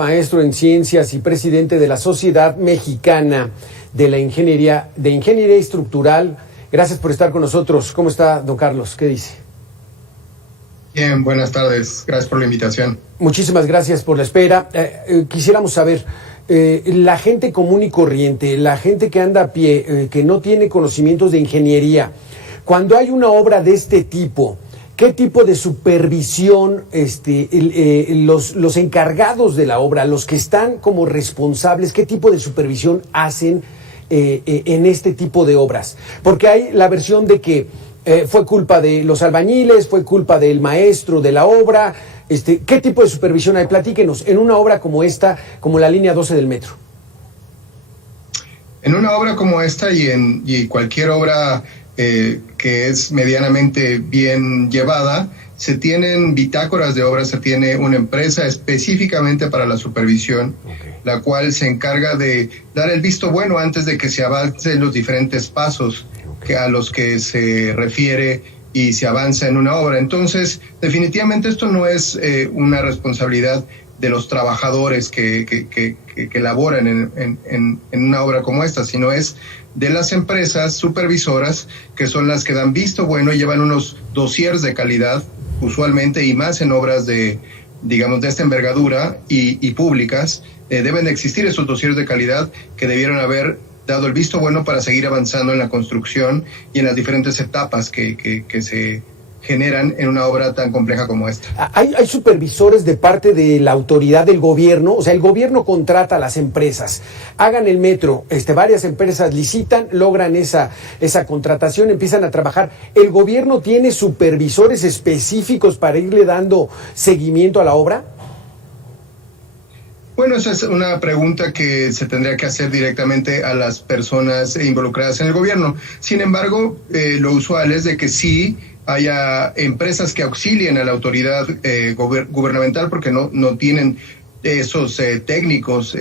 Maestro en Ciencias y presidente de la Sociedad Mexicana de Ingeniería Estructural. Gracias por estar con nosotros. ¿Cómo está, don Carlos? ¿Qué dice? Bien, buenas tardes. Gracias por la invitación. Muchísimas gracias por la espera. Quisiéramos saber, la gente común y corriente, la gente que anda a pie, que no tiene conocimientos de ingeniería, cuando hay una obra de este tipo, ¿qué tipo de supervisión los encargados de la obra, los que están como responsables, qué tipo de supervisión hacen en este tipo de obras? Porque hay la versión de que fue culpa de los albañiles, fue culpa del maestro de la obra. ¿Qué tipo de supervisión hay? Platíquenos, en una obra como esta, como la línea 12 del metro. En una obra como esta y cualquier obra que es medianamente bien llevada, se tienen bitácoras de obra, se tiene una empresa específicamente para la supervisión, la cual se encarga de dar el visto bueno antes de que se avancen los diferentes pasos a los que se refiere y se avanza en una obra. Entonces, definitivamente esto no es una responsabilidad de los trabajadores que laboran en una obra como esta, sino es de las empresas supervisoras, que son las que dan visto bueno y llevan unos dossiers de calidad, usualmente, y más en obras de esta envergadura y públicas. Deben de existir esos dossiers de calidad que debieron haber dado el visto bueno para seguir avanzando en la construcción y en las diferentes etapas que se generan en una obra tan compleja como esta. ¿Hay supervisores de parte de la autoridad del gobierno? O sea, el gobierno contrata a las empresas, hagan el metro, varias empresas licitan, logran esa contratación, empiezan a trabajar. ¿El gobierno tiene supervisores específicos para irle dando seguimiento a la obra? Bueno, esa es una pregunta que se tendría que hacer directamente a las personas involucradas en el gobierno. Sin embargo, lo usual es de que sí haya empresas que auxilien a la autoridad gubernamental, porque no tienen esos técnicos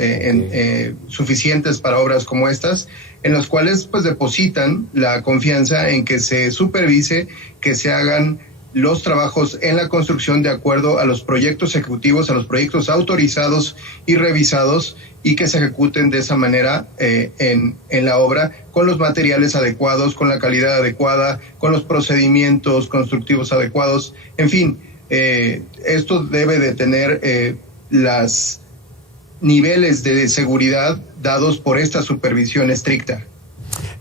suficientes para obras como estas, en las cuales pues depositan la confianza en que se supervise, que se hagan los trabajos en la construcción de acuerdo a los proyectos ejecutivos, a los proyectos autorizados y revisados, y que se ejecuten de esa manera en la obra, con los materiales adecuados, con la calidad adecuada, con los procedimientos constructivos adecuados. En fin, esto debe de tener los niveles de seguridad dados por esta supervisión estricta.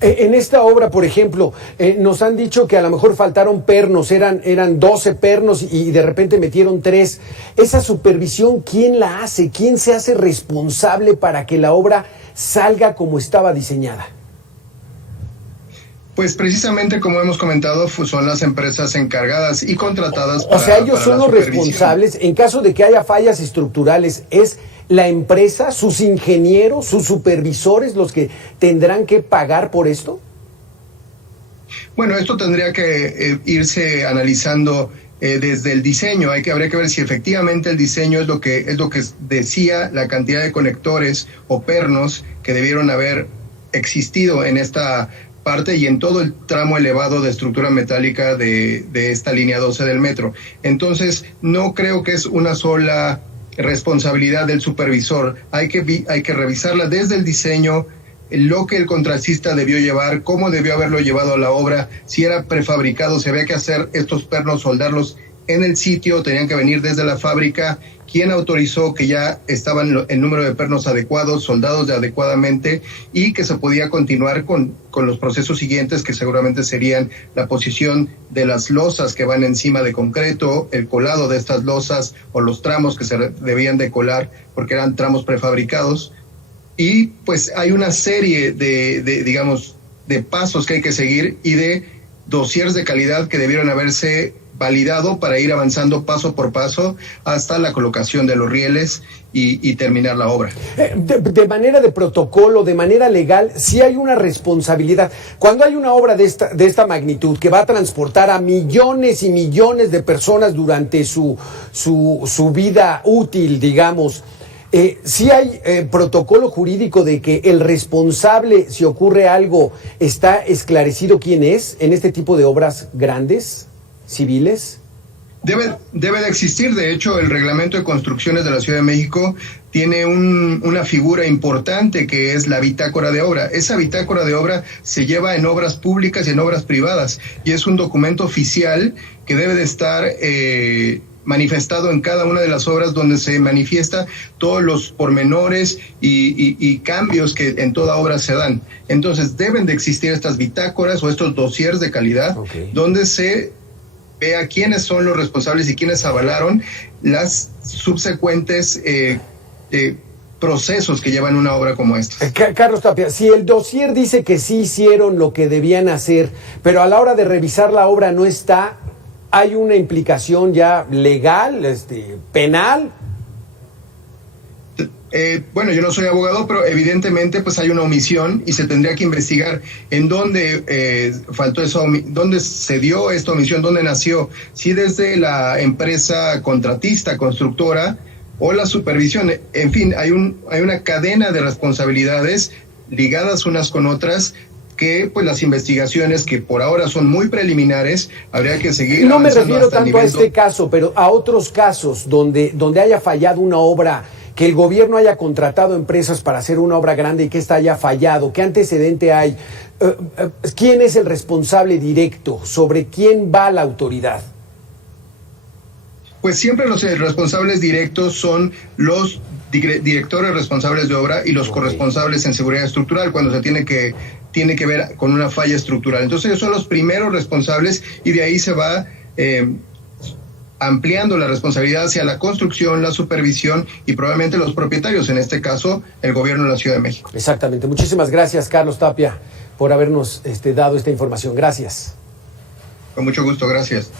En esta obra, por ejemplo, nos han dicho que a lo mejor faltaron pernos, eran 12 pernos y de repente metieron 3. Esa supervisión, ¿quién la hace? ¿Quién se hace responsable para que la obra salga como estaba diseñada? Pues precisamente, como hemos comentado, son las empresas encargadas y contratadas para... O sea, ellos son los responsables. En caso de que haya fallas estructurales, ¿es la empresa, sus ingenieros, sus supervisores los que tendrán que pagar por esto? Bueno, esto tendría que irse analizando desde el diseño. Habría que ver si efectivamente el diseño es lo que decía la cantidad de conectores o pernos que debieron haber existido en esta parte y en todo el tramo elevado de estructura metálica de esta línea 12 del metro. Entonces, no creo que es una sola responsabilidad del supervisor. Hay que revisarla desde el diseño, lo que el contratista debió llevar, cómo debió haberlo llevado a la obra, si era prefabricado, si había que hacer estos pernos, soldarlos en el sitio, tenían que venir desde la fábrica, quién autorizó que ya estaban el número de pernos adecuados, soldados adecuadamente, y que se podía continuar con los procesos siguientes, que seguramente serían la posición de las losas que van encima de concreto, el colado de estas losas o los tramos que se debían de colar porque eran tramos prefabricados. Y pues hay una serie de pasos que hay que seguir y de dossiers de calidad que debieron haberse validado para ir avanzando paso por paso hasta la colocación de los rieles y terminar la obra. De manera de protocolo, de manera legal, sí hay una responsabilidad. Cuando hay una obra de esta magnitud que va a transportar a millones y millones de personas durante su vida útil, digamos, sí hay protocolo jurídico de que el responsable, si ocurre algo, está esclarecido quién es en este tipo de obras grandes, civiles. Debe de existir. De hecho, el reglamento de construcciones de la Ciudad de México tiene una figura importante que es la bitácora de obra. Esa bitácora de obra se lleva en obras públicas y en obras privadas, y es un documento oficial que debe de estar manifestado en cada una de las obras, donde se manifiesta todos los pormenores y cambios que en toda obra se dan. Entonces deben de existir estas bitácoras o estos dossiers de calidad, donde se vea quiénes son los responsables y quiénes avalaron las subsecuentes procesos que llevan una obra como esta. Carlos Tapia, si el dossier dice que sí hicieron lo que debían hacer, pero a la hora de revisar la obra no está, ¿hay una implicación ya legal, penal? Bueno, yo no soy abogado, pero evidentemente pues hay una omisión y se tendría que investigar en dónde faltó eso, dónde se dio esta omisión, dónde nació, si desde la empresa contratista, constructora, o la supervisión. En fin, hay una cadena de responsabilidades ligadas unas con otras, que pues las investigaciones, que por ahora son muy preliminares, habría que seguir. No me refiero tanto a este caso, pero a otros casos donde haya fallado una obra, que el gobierno haya contratado empresas para hacer una obra grande y que esta haya fallado. ¿Qué antecedente hay? ¿Quién es el responsable directo? ¿Sobre quién va la autoridad? Pues siempre los responsables directos son los directores responsables de obra y los corresponsables en seguridad estructural, cuando se tiene que ver con una falla estructural. Entonces ellos son los primeros responsables, y de ahí se va ampliando la responsabilidad hacia la construcción, la supervisión y probablemente los propietarios, en este caso el gobierno de la Ciudad de México. Exactamente. Muchísimas gracias, Carlos Tapia, por habernos dado esta información. Gracias. Con mucho gusto, gracias.